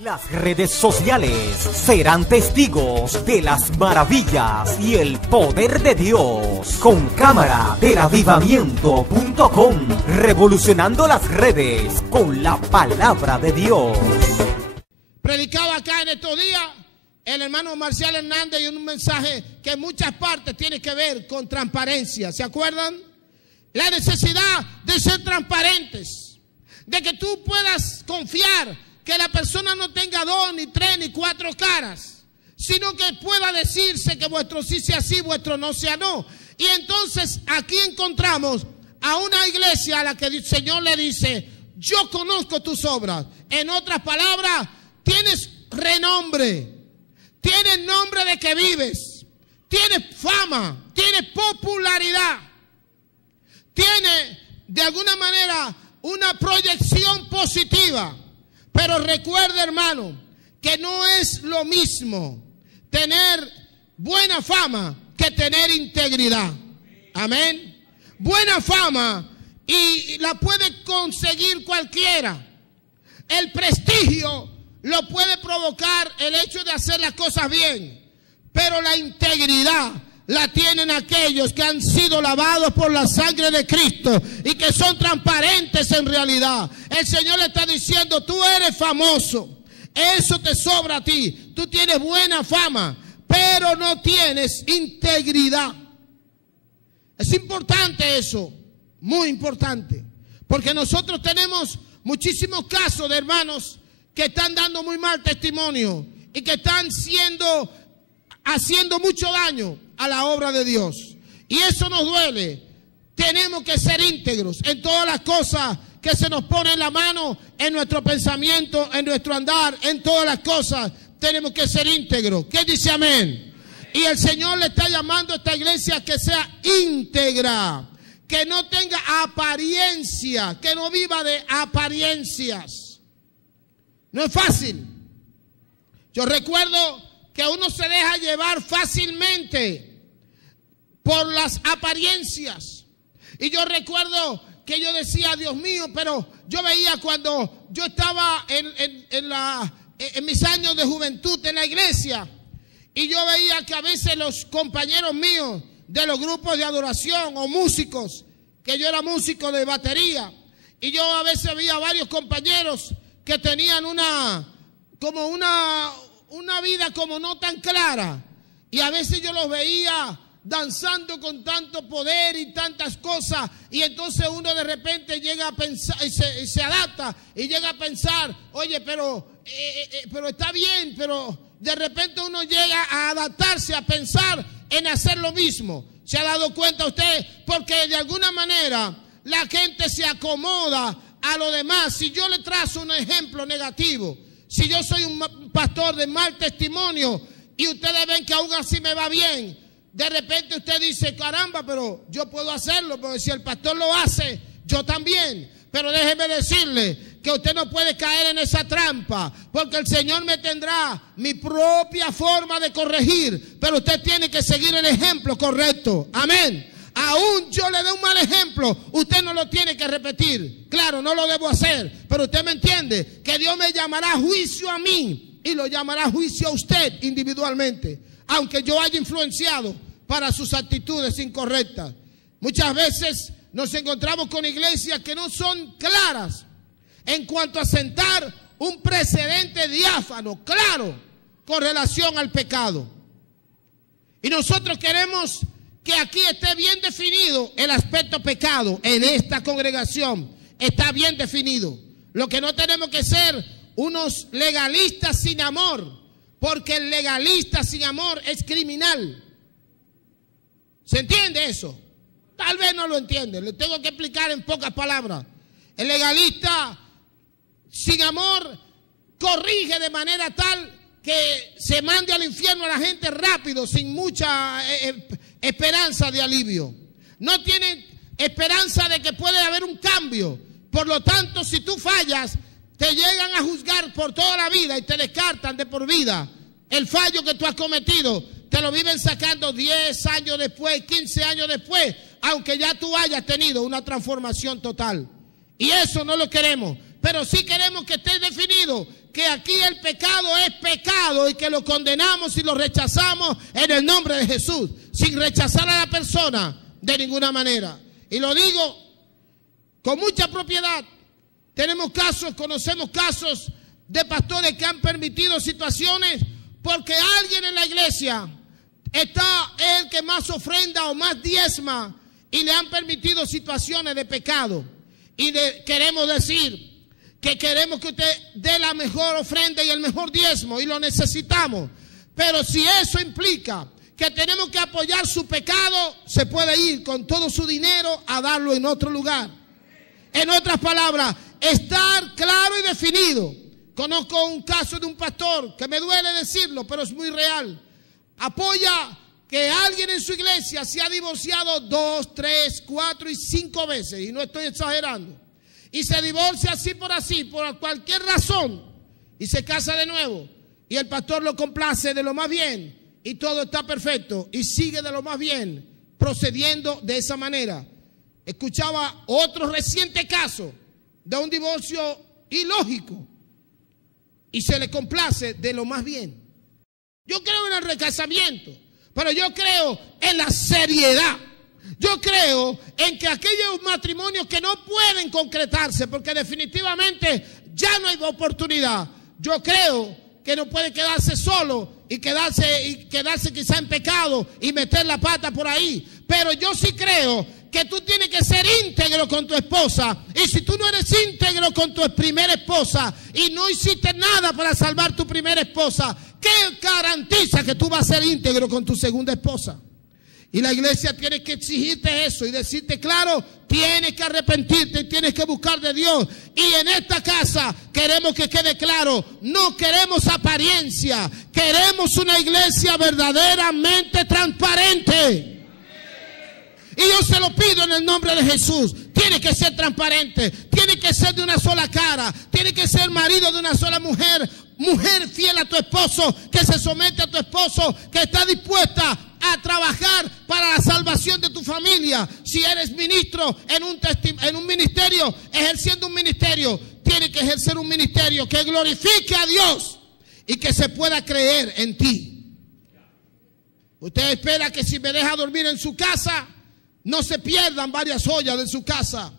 Las redes sociales serán testigos de las maravillas y el poder de Dios. Con cámara del avivamiento.com, revolucionando las redes con la palabra de Dios. Predicaba acá en estos días el hermano Marcial Hernández y un mensaje que en muchas partes tiene que ver con transparencia. ¿Se acuerdan? La necesidad de ser transparentes, de que tú puedas confiar que la persona no tenga dos, ni tres, ni cuatro caras, sino que pueda decirse que vuestro sí sea sí, vuestro no sea no. Y entonces aquí encontramos a una iglesia a la que el Señor le dice: yo conozco tus obras. En otras palabras, tienes renombre, tienes nombre de que vives, tienes fama, tienes popularidad, tienes de alguna manera una proyección positiva. Pero recuerda, hermano, que no es lo mismo tener buena fama que tener integridad. Amén. Buena fama y la puede conseguir cualquiera. El prestigio lo puede provocar el hecho de hacer las cosas bien. Pero la integridad la tienen aquellos que han sido lavados por la sangre de Cristo y que son transparentes en realidad. El Señor le está diciendo: tú eres famoso, eso te sobra a ti, tú tienes buena fama, pero no tienes integridad. Es importante eso, muy importante, porque nosotros tenemos muchísimos casos de hermanos que están dando muy mal testimonio y que están haciendo mucho daño a la obra de Dios. Y eso nos duele. Tenemos que ser íntegros en todas las cosas que se nos pone en la mano, en nuestro pensamiento, en nuestro andar, en todas las cosas tenemos que ser íntegros. ¿Quién dice amén? Y el Señor le está llamando a esta iglesia que sea íntegra, que no tenga apariencia, que no viva de apariencias. No es fácil. Yo recuerdo que uno se deja llevar fácilmente por las apariencias. Y yo recuerdo que yo decía: Dios mío, pero yo veía cuando yo estaba en mis años de juventud en la iglesia, y yo veía que a veces los compañeros míos de los grupos de adoración o músicos, que yo era músico de batería, y yo a veces veía varios compañeros que tenían una vida como no tan clara, y a veces yo los veía danzando con tanto poder y tantas cosas, y entonces uno de repente llega a pensar y se adapta y llega a pensar: oye, pero está bien, pero de repente uno llega a adaptarse, a pensar en hacer lo mismo. ¿Se ha dado cuenta usted? Porque de alguna manera la gente se acomoda a lo demás. Si yo le trazo un ejemplo negativo, si yo soy un pastor de mal testimonio y ustedes ven que aún así me va bien, de repente usted dice: caramba, pero yo puedo hacerlo, porque si el pastor lo hace, yo también. Pero déjeme decirle que usted no puede caer en esa trampa, porque el Señor me tendrá mi propia forma de corregir, pero usted tiene que seguir el ejemplo correcto. Amén. Aún yo le dé un mal ejemplo, usted no lo tiene que repetir. Claro, no lo debo hacer, pero usted me entiende que Dios me llamará a juicio a mí y lo llamará a juicio a usted individualmente, aunque yo haya influenciado para sus actitudes incorrectas. Muchas veces nos encontramos con iglesias que no son claras en cuanto a sentar un precedente diáfano, claro, con relación al pecado. Y nosotros queremos que aquí esté bien definido el aspecto pecado. En esta congregación está bien definido. Lo que no tenemos que ser unos legalistas sin amor, porque el legalista sin amor es criminal. ¿Se entiende eso? Tal vez no lo entiende. Le tengo que explicar en pocas palabras. El legalista sin amor corrige de manera tal que se mande al infierno a la gente rápido, sin mucha esperanza de alivio. No tienen esperanza de que puede haber un cambio. Por lo tanto, si tú fallas, te llegan a juzgar por toda la vida y te descartan de por vida. El fallo que tú has cometido te lo viven sacando 10 años después, 15 años después, aunque ya tú hayas tenido una transformación total. Y eso no lo queremos. pero sí queremos que esté definido que aquí el pecado es pecado y que lo condenamos y lo rechazamos en el nombre de Jesús, sin rechazar a la persona de ninguna manera. Y lo digo con mucha propiedad. Tenemos casos, conocemos casos de pastores que han permitido situaciones porque alguien en la iglesia está el que más ofrenda o más diezma y le han permitido situaciones de pecado. Y queremos decir que queremos que usted dé la mejor ofrenda y el mejor diezmo y lo necesitamos. Pero si eso implica que tenemos que apoyar su pecado, se puede ir con todo su dinero a darlo en otro lugar. En otras palabras, estar claro y definido. Conozco un caso de un pastor que me duele decirlo, pero es muy real. Apoya que alguien en su iglesia se ha divorciado 2, 3, 4 y 5 veces, y no estoy exagerando. Y se divorcia así, por cualquier razón, y se casa de nuevo. Y el pastor lo complace de lo más bien, y todo está perfecto, y sigue de lo más bien, procediendo de esa manera. Escuchaba otro reciente caso de un divorcio ilógico, y se le complace de lo más bien. Yo creo en el recasamiento, pero yo creo en la seriedad. Yo creo en que aquellos matrimonios que no pueden concretarse porque definitivamente ya no hay oportunidad. Yo creo que no puede quedarse solo y quedarse quizá en pecado y meter la pata por ahí. Pero yo sí creo que tú tienes que ser íntegro con tu esposa. Y si tú no eres íntegro con tu primera esposa y no hiciste nada para salvar tu primera esposa, ¿qué garantiza que tú vas a ser íntegro con tu segunda esposa? Y la iglesia tiene que exigirte eso y decirte, claro, tienes que arrepentirte y tienes que buscar de Dios. Y en esta casa queremos que quede claro, no queremos apariencia, queremos una iglesia verdaderamente transparente. Y yo se lo pido en el nombre de Jesús. Tiene que ser transparente, tiene que ser de una sola cara, tiene que ser marido de una sola mujer, mujer fiel a tu esposo, que se somete a tu esposo, que está dispuesta a trabajar para la salvación de tu familia. Si eres ministro en un ministerio, ejerciendo un ministerio, tiene que ejercer un ministerio que glorifique a Dios y que se pueda creer en ti. Usted espera que si me deja dormir en su casa, no se pierdan varias joyas de su casa.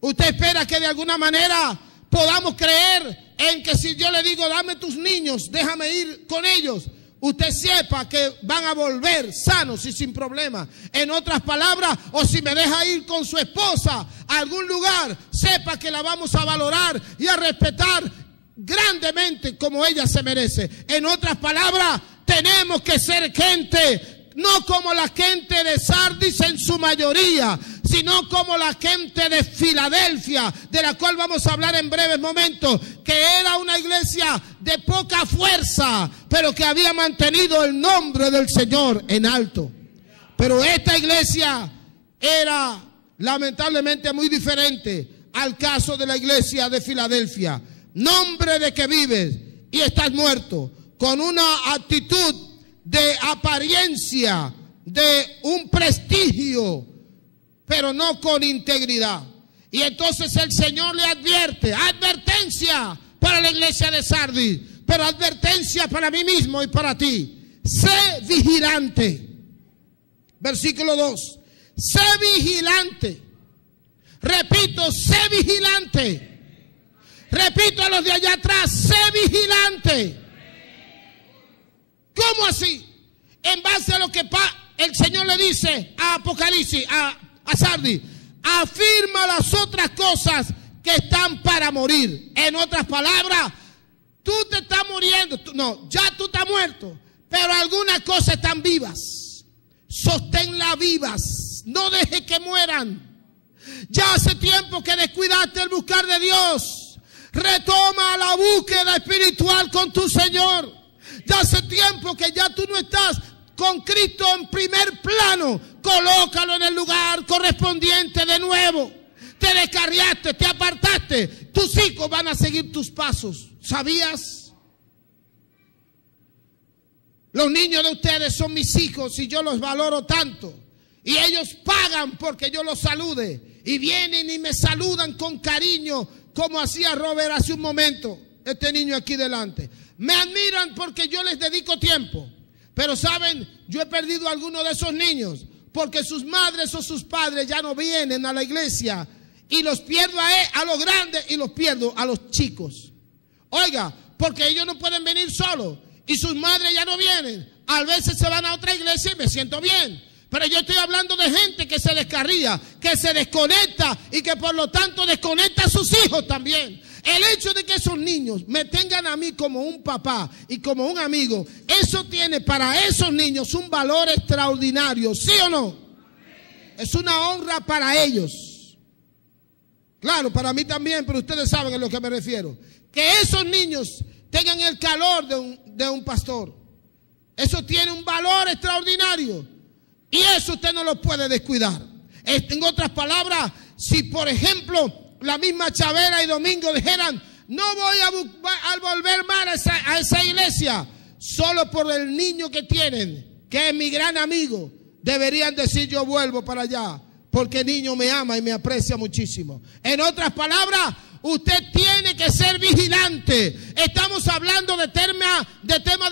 Usted espera que de alguna manera podamos creer en que si yo le digo, dame tus niños, déjame ir con ellos, usted sepa que van a volver sanos y sin problema. En otras palabras, o si me deja ir con su esposa a algún lugar, sepa que la vamos a valorar y a respetar grandemente como ella se merece. En otras palabras, tenemos que ser gente no como la gente de Sardis en su mayoría, sino como la gente de Filadelfia, de la cual vamos a hablar en breves momentos, que era una iglesia de poca fuerza, pero que había mantenido el nombre del Señor en alto. Pero esta iglesia era lamentablemente muy diferente al caso de la iglesia de Filadelfia. Nombre de que vives y estás muerto, con una actitud de apariencia, de un prestigio, pero no con integridad. Y entonces el Señor le advierte, advertencia para la iglesia de Sardis, pero advertencia para mí mismo y para ti. Sé vigilante. Versículo 2. Sé vigilante. Repito, sé vigilante. Repito a los de allá atrás, sé vigilante. ¿Cómo así? En base a lo que el Señor le dice a Apocalipsis, a Sardis, afirma las otras cosas que están para morir. En otras palabras, tú te estás muriendo, ya tú estás muerto, pero algunas cosas están vivas. Sosténlas vivas, no dejes que mueran. Ya hace tiempo que descuidaste el buscar de Dios. Retoma la búsqueda espiritual con tu Señor. Ya hace tiempo que ya tú no estás con Cristo en primer plano. Colócalo en el lugar correspondiente de nuevo. Te descarriaste, te apartaste. Tus hijos van a seguir tus pasos. ¿Sabías? Los niños de ustedes son mis hijos y yo los valoro tanto. Y ellos pagan porque yo los salude. Y vienen y me saludan con cariño, como hacía Robert hace un momento, este niño aquí delante. Me admiran porque yo les dedico tiempo. Pero saben, yo he perdido a algunos de esos niños porque sus madres o sus padres ya no vienen a la iglesia. Y los pierdo a los grandes y los pierdo a los chicos. Oiga, porque ellos no pueden venir solos y sus madres ya no vienen. A veces se van a otra iglesia y me siento bien. Pero yo estoy hablando de gente que se descarría, que se desconecta y que por lo tanto desconecta a sus hijos también. El hecho de que esos niños me tengan a mí como un papá y como un amigo, eso tiene para esos niños un valor extraordinario, ¿sí o no? Es una honra para ellos. Claro, para mí también, pero ustedes saben a lo que me refiero. Que esos niños tengan el calor de un pastor. Eso tiene un valor extraordinario. Y eso usted no lo puede descuidar. En otras palabras, si por ejemplo la misma Chavera y Domingo dijeran, no voy a volver más a esa iglesia, solo por el niño que tienen, que es mi gran amigo, deberían decir yo vuelvo para allá, porque el niño me ama y me aprecia muchísimo. En otras palabras, usted tiene que ser vigilante. Estamos hablando de temas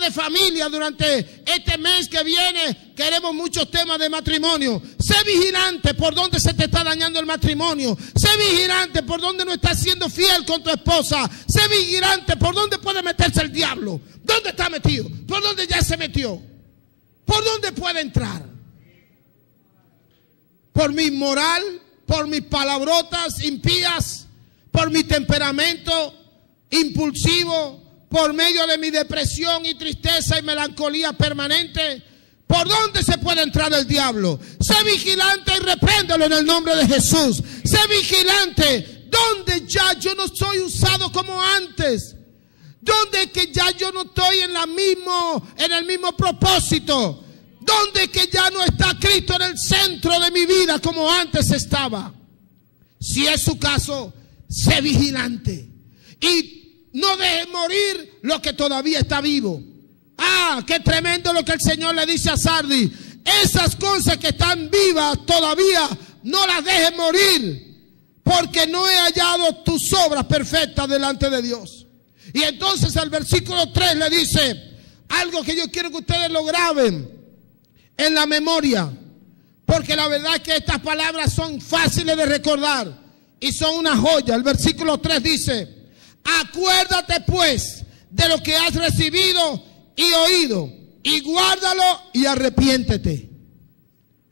de familia durante este mes que viene. Queremos muchos temas de matrimonio. Sé vigilante por dónde se te está dañando el matrimonio. Sé vigilante por dónde no estás siendo fiel con tu esposa. Sé vigilante por dónde puede meterse el diablo. ¿Dónde está metido? ¿Por dónde ya se metió? ¿Por dónde puede entrar? ¿Por mi moral? ¿Por mis palabrotas impías? ¿Por mi temperamento impulsivo? ¿Por medio de mi depresión y tristeza y melancolía permanente? ¿Por dónde se puede entrar el diablo? Sé vigilante y repréndelo en el nombre de Jesús. Sé vigilante. ¿Dónde ya yo no soy usado como antes? ¿Dónde que ya yo no estoy en el mismo propósito? ¿Dónde que ya no está Cristo en el centro de mi vida como antes estaba? Si es su caso, sé vigilante y no deje morir lo que todavía está vivo. Ah, qué tremendo lo que el Señor le dice a Sardis. Esas cosas que están vivas todavía no las dejes morir, porque no he hallado tus obras perfectas delante de Dios. Y entonces el versículo 3 le dice algo que yo quiero que ustedes lo graben en la memoria, porque la verdad es que estas palabras son fáciles de recordar y son una joya. El versículo 3 dice: acuérdate pues de lo que has recibido y oído, y guárdalo y arrepiéntete.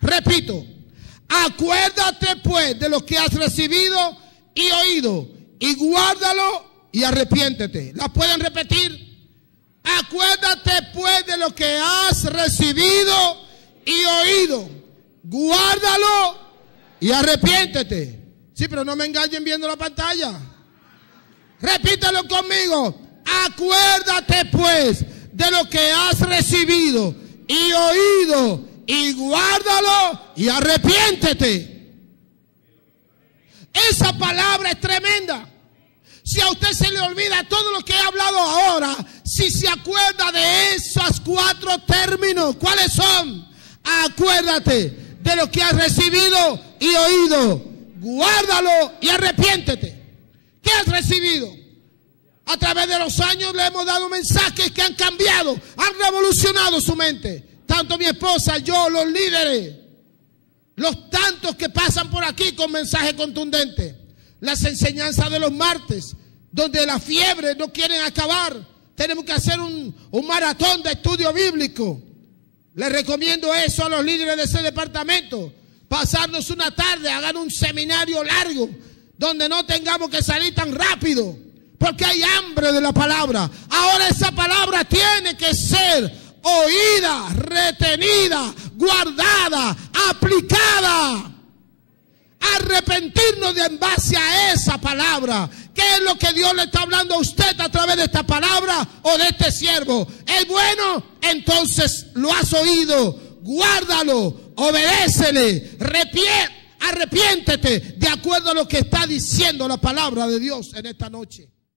Repito, acuérdate pues de lo que has recibido y oído, y guárdalo y arrepiéntete. ¿La pueden repetir? Acuérdate pues de lo que has recibido y oído, guárdalo y arrepiéntete. Sí, pero no me engañen viendo la pantalla. Repítelo conmigo. Acuérdate pues de lo que has recibido y oído, y guárdalo y arrepiéntete. Esa palabra es tremenda. Si a usted se le olvida todo lo que he hablado ahora, si se acuerda de esos 4 términos, ¿cuáles son? Acuérdate de lo que has recibido y oído, guárdalo y arrepiéntete. ¿Qué has recibido? A través de los años le hemos dado mensajes que han cambiado, han revolucionado su mente. Tanto mi esposa, yo, los líderes, los tantos que pasan por aquí con mensajes contundentes. Las enseñanzas de los martes, donde la fiebre no quieren acabar. Tenemos que hacer un maratón de estudio bíblico. Les recomiendo eso a los líderes de ese departamento. Pasarnos una tarde, hagan un seminario largo, donde no tengamos que salir tan rápido, porque hay hambre de la palabra. Ahora esa palabra tiene que ser oída, retenida, guardada, aplicada. Arrepentirnos en base a esa palabra. ¿Qué es lo que Dios le está hablando a usted a través de esta palabra o de este siervo? ¿Es bueno? Entonces lo has oído, guárdalo, obedécele, arrepiéntete de acuerdo a lo que está diciendo la palabra de Dios en esta noche.